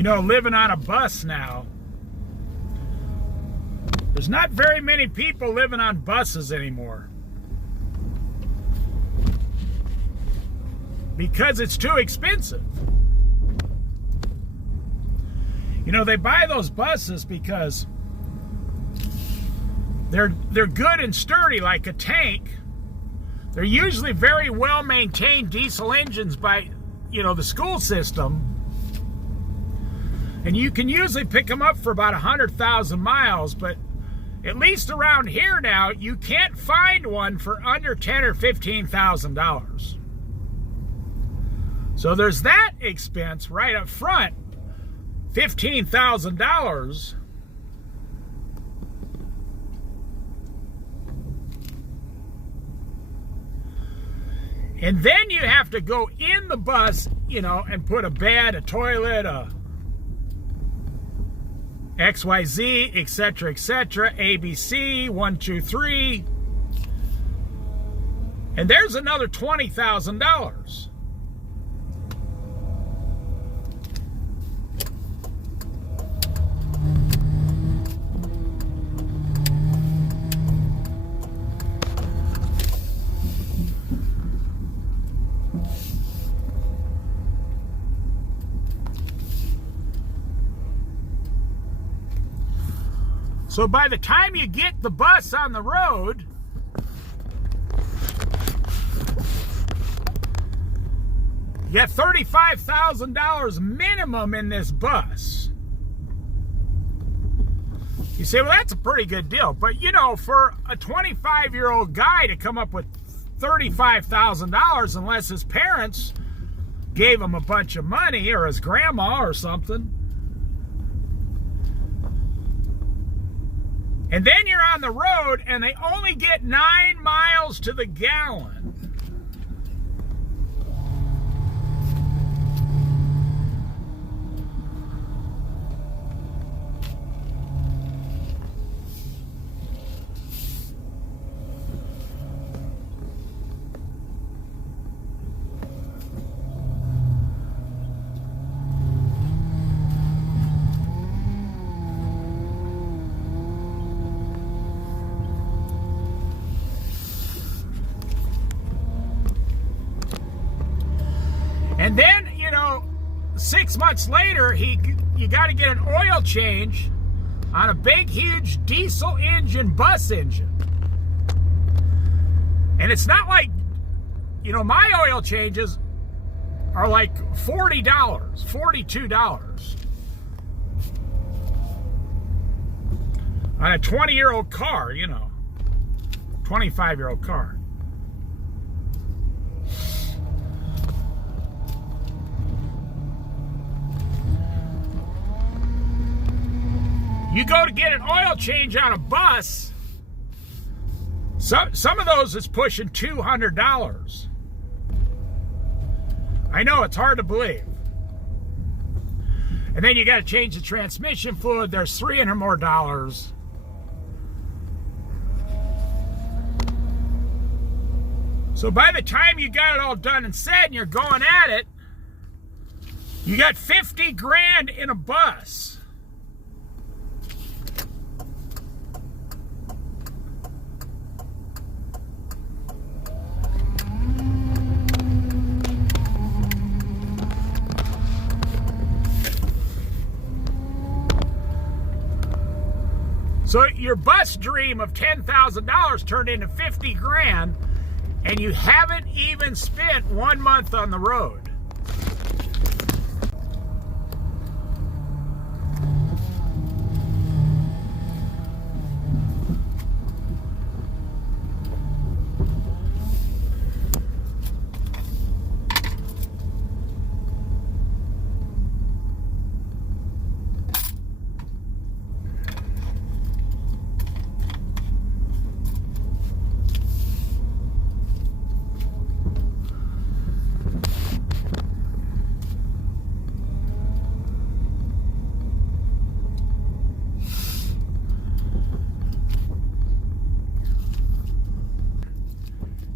Living on a bus now. There's not very many people living on buses anymore. Because it's too expensive. They buy those buses because they're good and sturdy like a tank. They're usually very well maintained diesel engines by, the school system. And you can usually pick them up for about 100,000 miles, but at least around here now, you can't find one for under $10,000 or $15,000. So there's that expense right up front, $15,000. And then you have to go in the bus, and put a bed, a toilet, a XYZ, etc., etc., ABC, 1, 2, 3. And there's another $20,000. So by the time you get the bus on the road, you got $35,000 minimum in this bus. You say, well, that's a pretty good deal. But, for a 25-year-old guy to come up with $35,000, unless his parents gave him a bunch of money, or his grandma or something. And then you're on the road, and they only get 9 miles to the gallon. And then, 6 months later, you got to get an oil change on a big, huge diesel engine, bus engine. And it's not like, my oil changes are like $40, $42 on a 20-year-old car, 25-year-old car. You go to get an oil change on a bus, some of those is pushing $200. I know, it's hard to believe. And then you got to change the transmission fluid. There's $300 more. So by the time you got it all done and said, and you're going at it, you got 50 grand in a bus. So your bus dream of $10,000 turned into 50 grand, and you haven't even spent 1 month on the road.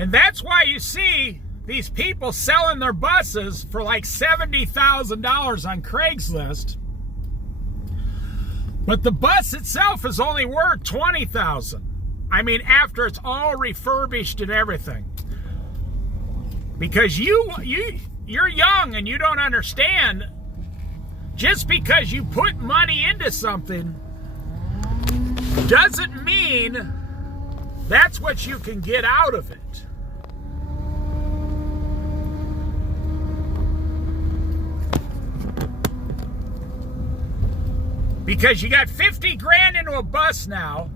And that's why you see these people selling their buses for like $70,000 on Craigslist. But the bus itself is only worth $20,000. I mean, after it's all refurbished and everything. Because you're young and you don't understand. Just because you put money into something doesn't mean that's what you can get out of it. Because you got 50 grand into a bus now.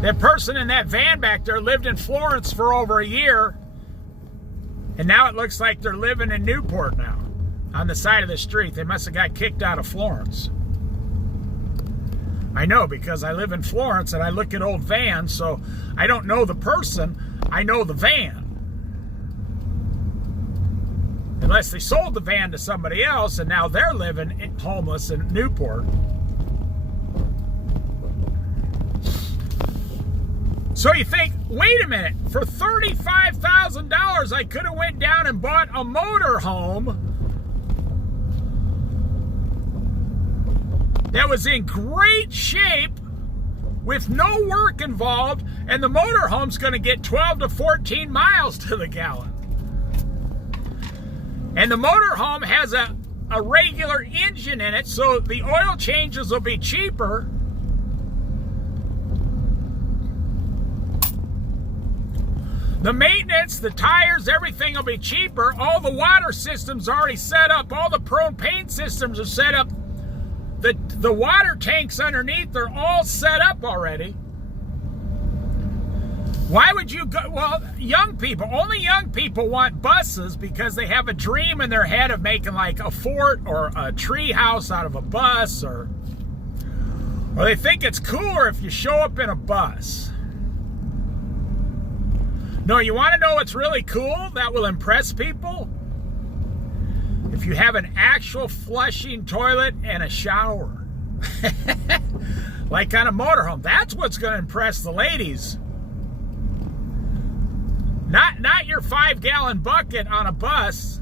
That person in that van back there lived in Florence for over a year. And now it looks like they're living in Newport now. On the side of the street. They must have got kicked out of Florence. I know, because I live in Florence and I look at old vans, so I don't know the person, I know the van. Unless they sold the van to somebody else and now they're living homeless in Newport. So you think, wait a minute, for $35,000 I could have went down and bought a motor home that was in great shape with no work involved, and the motorhome's going to get 12 to 14 miles to the gallon. And the motorhome has a regular engine in it, so the oil changes will be cheaper. The maintenance, the tires, everything will be cheaper. All the water systems are already set up. All the propane systems are set up. The water tanks underneath, they're all set up already. Why would you go? Well, young people, only young people want buses because they have a dream in their head of making like a fort or a tree house out of a bus, or they think it's cooler if you show up in a bus. No, you want to know what's really cool that will impress people? If you have an actual flushing toilet and a shower. Like on a motorhome. That's what's going to impress the ladies. Not your 5-gallon bucket on a bus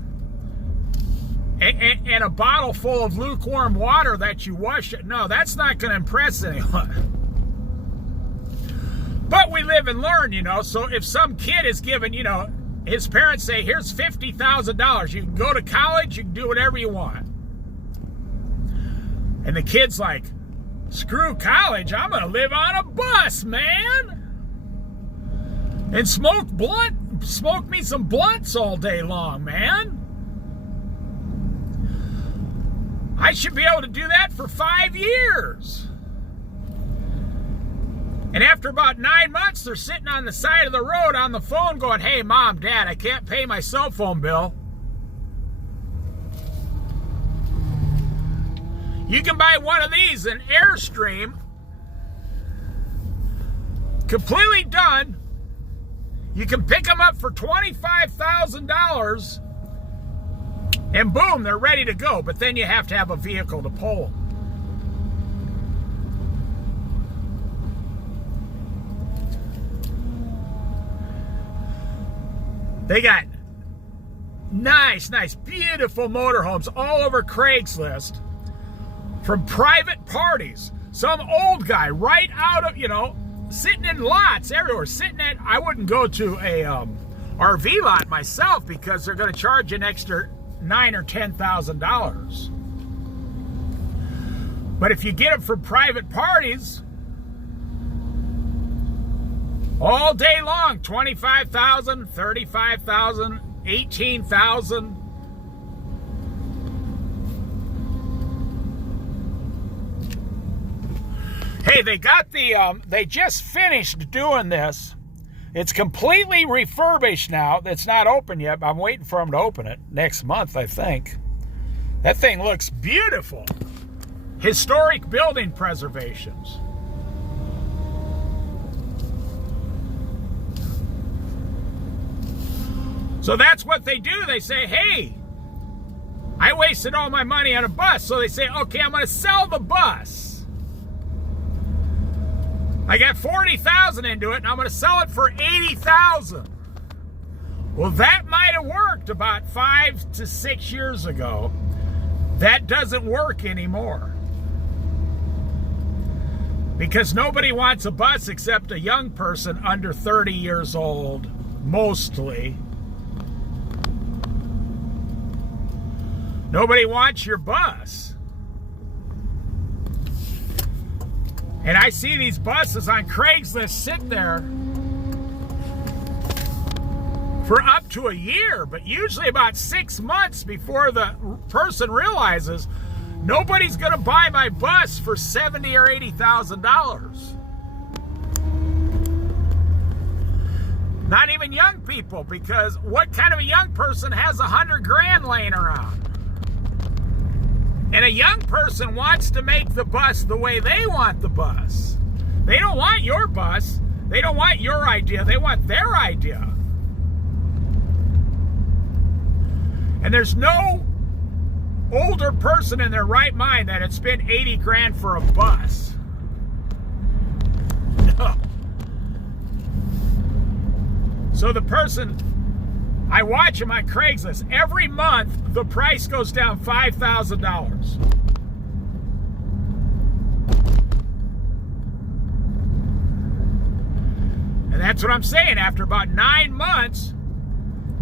and a bottle full of lukewarm water that you wash it. No, that's not going to impress anyone. But we live and learn, you know. So if some kid is given, you know, his parents say, here's $50,000. You can go to college, you can do whatever you want. And the kid's like, screw college, I'm going to live on a bus, man. And smoke me some blunts all day long, man. I should be able to do that for 5 years. And after about 9 months, they're sitting on the side of the road on the phone going, hey, Mom, Dad, I can't pay my cell phone bill. You can buy one of these, an Airstream, completely done. You can pick them up for $25,000, and boom, they're ready to go. But then you have to have a vehicle to pull them. They got nice, beautiful motorhomes all over Craigslist from private parties. Some old guy right out of, you know, sitting in lots everywhere. I wouldn't go to a RV lot myself because they're going to charge you an extra $9,000 or $10,000. But if you get them from private parties, all day long, $25,000, $35,000, $18,000. Hey, they got they just finished doing this. It's completely refurbished now. It's not open yet, but I'm waiting for them to open it next month, I think. That thing looks beautiful. Historic building preservations. So that's what they do. They say, hey, I wasted all my money on a bus. So they say, okay, I'm going to sell the bus. I got $40,000 into it, and I'm going to sell it for $80,000. Well, that might have worked about 5 to 6 years ago. That doesn't work anymore. Because nobody wants a bus except a young person under 30 years old, mostly. Nobody wants your bus. And I see these buses on Craigslist sit there for up to a year, but usually about 6 months before the person realizes nobody's going to buy my bus for $70,000 or $80,000. Not even young people, because what kind of a young person has $100,000 laying around? And a young person wants to make the bus the way they want the bus. They don't want your bus. They don't want your idea. They want their idea. And there's no older person in their right mind that had spent $80,000 for a bus. No. So the person, I watch him on Craigslist. Every month, the price goes down $5,000. And that's what I'm saying. After about 9 months,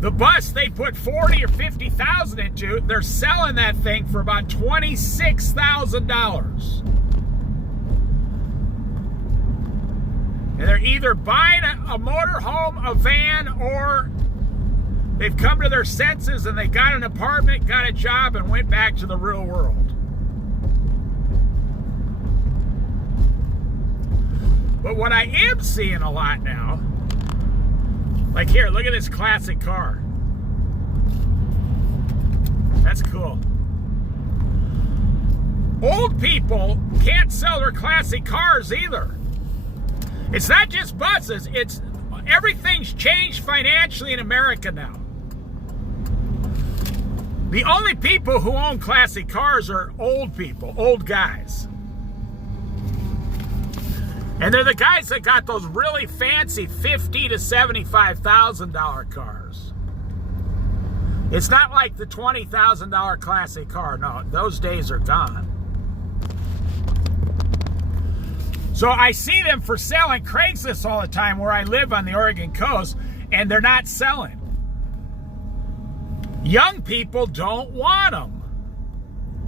the bus they put $40,000 or $50,000 into, they're selling that thing for about $26,000. And they're either buying a motorhome, a van, or they've come to their senses and they got an apartment, got a job, and went back to the real world. But what I am seeing a lot now, like here, look at this classic car. That's cool. Old people can't sell their classic cars either. It's not just buses, it's everything's changed financially in America now. The only people who own classic cars are old people, old guys. And they're the guys that got those really fancy $50,000 to $75,000 cars. It's not like the $20,000 classic car. No, those days are gone. So I see them for sale on Craigslist all the time where I live on the Oregon coast, and they're not selling. Young people don't want them.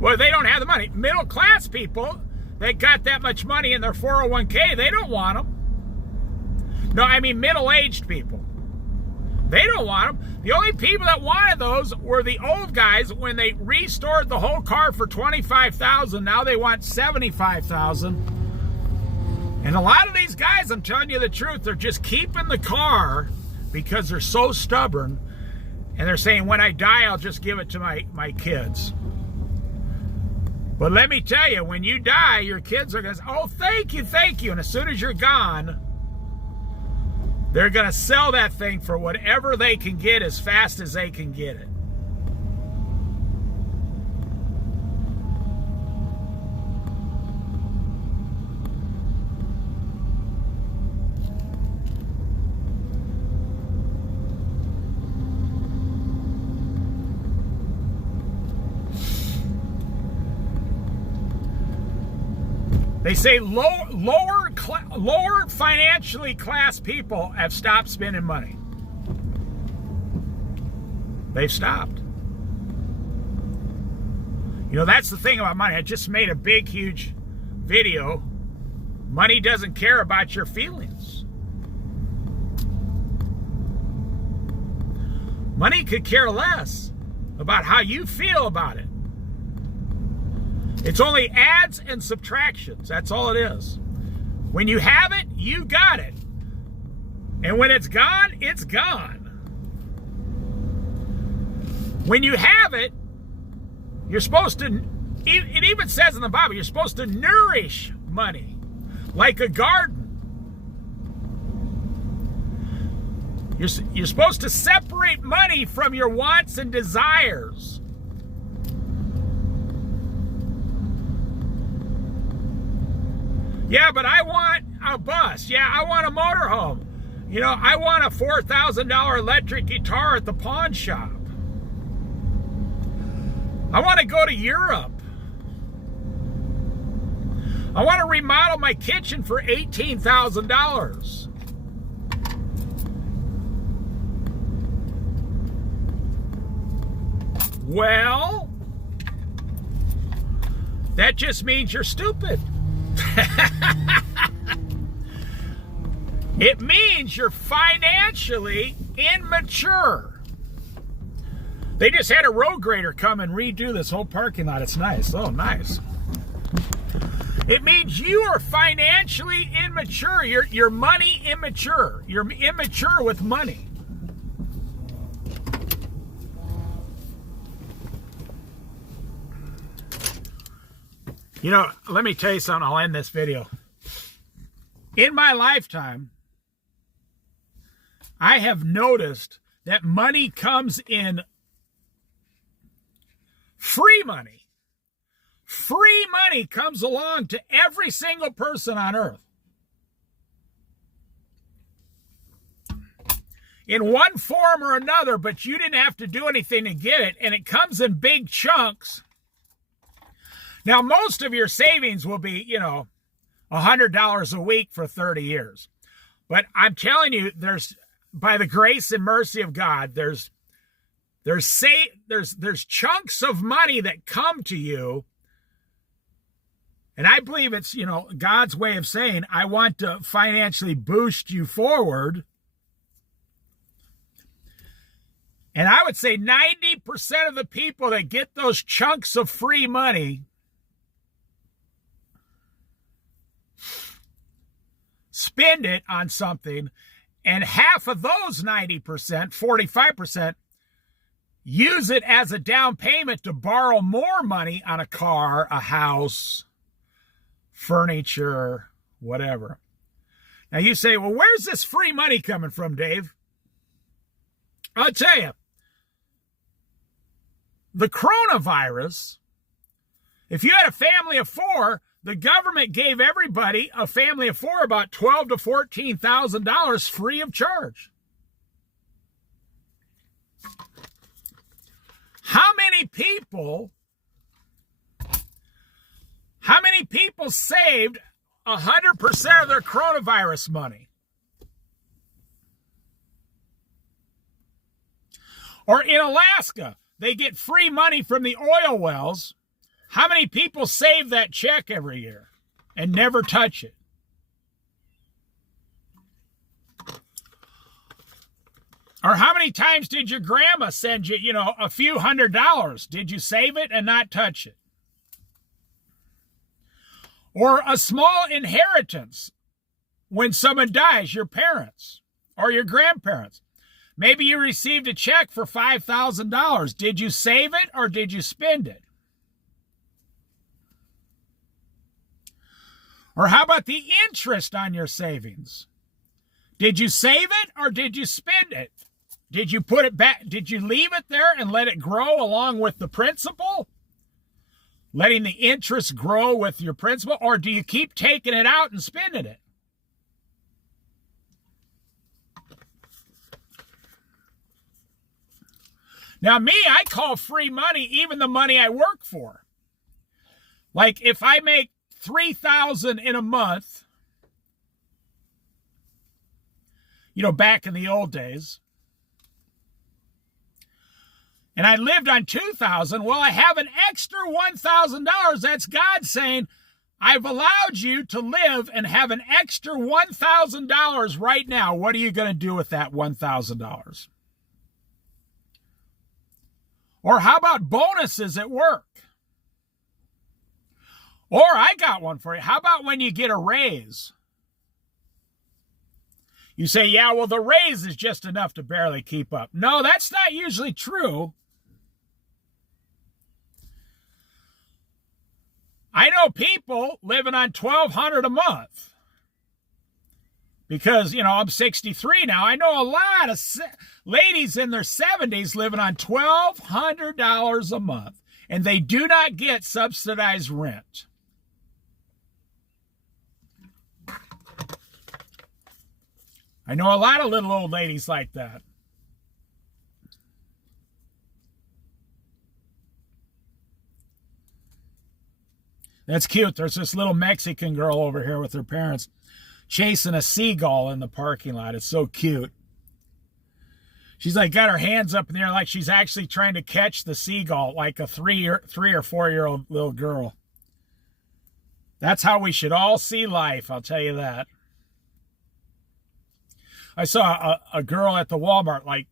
Well, they don't have the money. Middle class people, they got that much money in their 401k, they don't want them. No, I mean middle-aged people. They don't want them. The only people that wanted those were the old guys when they restored the whole car for $25,000. Now they want $75,000. And a lot of these guys, I'm telling you the truth, they're just keeping the car because they're so stubborn. And they're saying, when I die, I'll just give it to my kids. But let me tell you, when you die, your kids are going to say, oh, thank you, thank you. And as soon as you're gone, they're going to sell that thing for whatever they can get as fast as they can get it. They say lower financially class people have stopped spending money. They've stopped. You know, that's the thing about money. I just made a big, huge video. Money doesn't care about your feelings. Money could care less about how you feel about it. It's only adds and subtractions. That's all it is. When you have it, you got it. And when it's gone, it's gone. When you have it, you're supposed to, it even says in the Bible, you're supposed to nourish money like a garden. You're supposed to separate money from your wants and desires. Yeah, but I want a bus. Yeah, I want a motorhome. You know, I want a $4,000 electric guitar at the pawn shop. I want to go to Europe. I want to remodel my kitchen for $18,000. Well, that just means you're stupid. It means you're financially immature. They just had a road grader come and redo this whole parking lot. It's nice. Oh, nice. It means you are financially immature. You're money immature. You're immature with money. You know, let me tell you something. I'll end this video. In my lifetime, I have noticed that money comes in free money. Free money comes along to every single person on earth. In one form or another, but you didn't have to do anything to get it, and it comes in big chunks. Now, most of your savings will be, you know, $100 a week for 30 years. But I'm telling you, there's, by the grace and mercy of God, there's chunks of money that come to you. And I believe it's, you know, God's way of saying, I want to financially boost you forward. And I would say 90% of the people that get those chunks of free money spend it on something, and half of those 90%, 45%, use it as a down payment to borrow more money on a car, a house, furniture, whatever. Now you say, well, where's this free money coming from, Dave? I'll tell you. The coronavirus, if you had a family of four, the government gave everybody, a family of four, about $12,000 to $14,000 free of charge. How many people saved 100% of their coronavirus money? Or in Alaska, they get free money from the oil wells. How many people save that check every year and never touch it? Or how many times did your grandma send you, you know, a few $100s? Did you save it and not touch it? Or a small inheritance when someone dies, your parents or your grandparents. Maybe you received a check for $5,000. Did you save it or did you spend it? Or how about the interest on your savings? Did you save it or did you spend it? Did you put it back? Did you leave it there and let it grow along with the principal? Letting the interest grow with your principal? Or do you keep taking it out and spending it? Now me, I call free money even the money I work for. Like if I make $3,000 in a month, you know, back in the old days, and I lived on $2,000, well, I have an extra $1,000. That's God saying, I've allowed you to live and have an extra $1,000 right now. What are you going to do with that $1,000? Or how about bonuses at work? Or I got one for you. How about when you get a raise? You say, yeah, well, the raise is just enough to barely keep up. No, that's not usually true. I know people living on $1,200 a month. Because, you know, I'm 63 now. I know a lot of ladies in their 70s living on $1,200 a month. And they do not get subsidized rent. I know a lot of little old ladies like that. That's cute. There's this little Mexican girl over here with her parents chasing a seagull in the parking lot. It's so cute. She's like got her hands up in the air like she's actually trying to catch the seagull like a 3 or 4-year-old little girl. That's how we should all see life, I'll tell you that. I saw a girl at the Walmart, like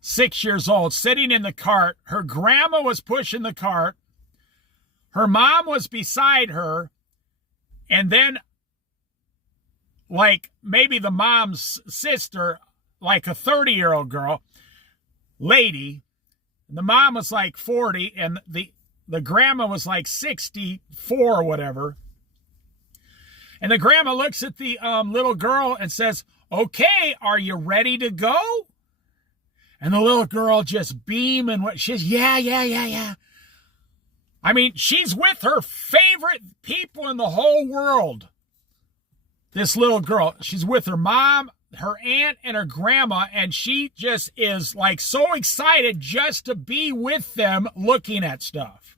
6 years old, sitting in the cart. Her grandma was pushing the cart. Her mom was beside her. And then, like, maybe the mom's sister, like a 30-year-old lady. And the mom was like 40, and the grandma was like 64 or whatever. And the grandma looks at the little girl and says, "Okay, are you ready to go?" And the little girl just beaming. She's, yeah. I mean, she's with her favorite people in the whole world. This little girl, she's with her mom, her aunt, and her grandma, and she just is like so excited just to be with them looking at stuff.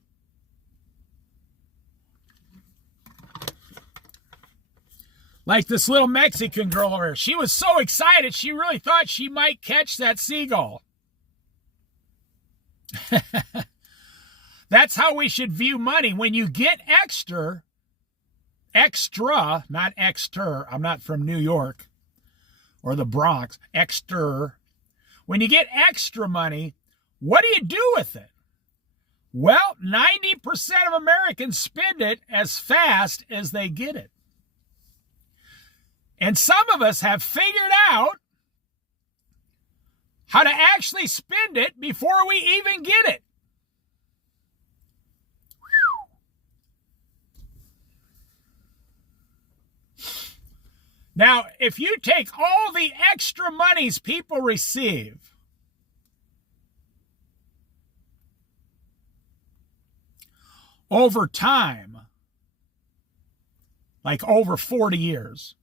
Like this little Mexican girl over here. She was so excited, she really thought she might catch that seagull. That's how we should view money. When you get extra, not extra. I'm not from New York or the Bronx. Extra. When you get extra money, what do you do with it? Well, 90% of Americans spend it as fast as they get it. And some of us have figured out how to actually spend it before we even get it. Now, if you take all the extra monies people receive, over time, like over 40 years,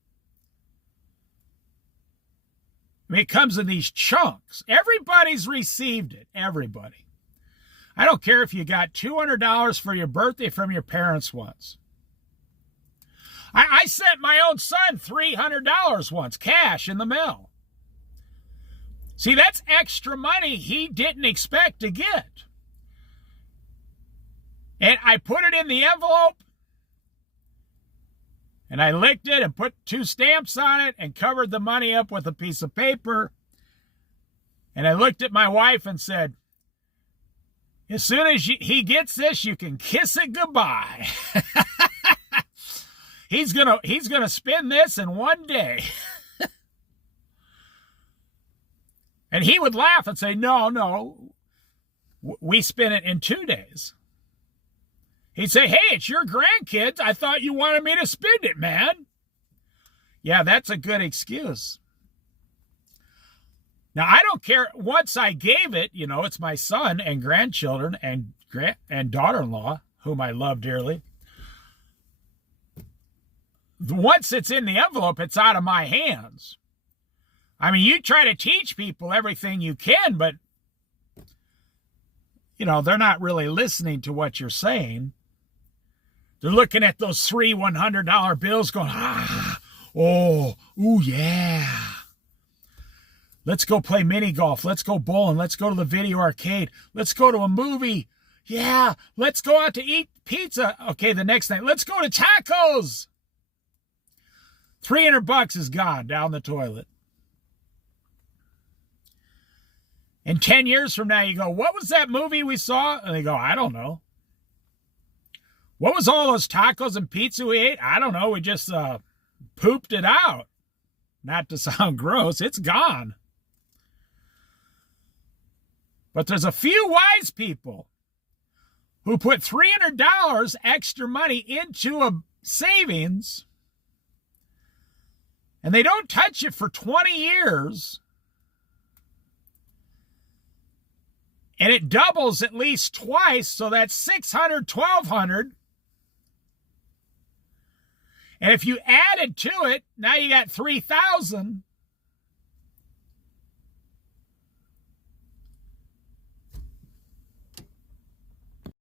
I mean, it comes in these chunks. Everybody's received it. Everybody. I don't care if you got $200 for your birthday from your parents once. I sent my own son $300 once, cash in the mail. See, that's extra money he didn't expect to get. And I put it in the envelope, and I licked it and put 2 stamps on it and covered the money up with a piece of paper. And I looked at my wife and said, "As soon as he gets this, you can kiss it goodbye." He's gonna spend this in one day. And he would laugh and say, no, we spent it in 2 days. He'd say, "Hey, it's your grandkids. I thought you wanted me to spend it, man." Yeah, that's a good excuse. Now, I don't care. Once I gave it, it's my son and grandchildren and daughter-in-law, whom I love dearly. Once it's in the envelope, it's out of my hands. I mean, you try to teach people everything you can, but, they're not really listening to what you're saying. They're looking at those 3 $100 bills going, ooh, yeah. Let's go play mini golf. Let's go bowling. Let's go to the video arcade. Let's go to a movie. Yeah, let's go out to eat pizza. Okay, the next night, let's go to tacos. $300 is gone down the toilet. And 10 years from now, you go, "What was that movie we saw?" And they go, "I don't know." "What was all those tacos and pizza we ate?" "I don't know. We just pooped it out." Not to sound gross, it's gone. But there's a few wise people who put $300 extra money into a savings, and they don't touch it for 20 years, and it doubles at least twice, so that's $600, $1,200. And if you added to it, now you got 3,000.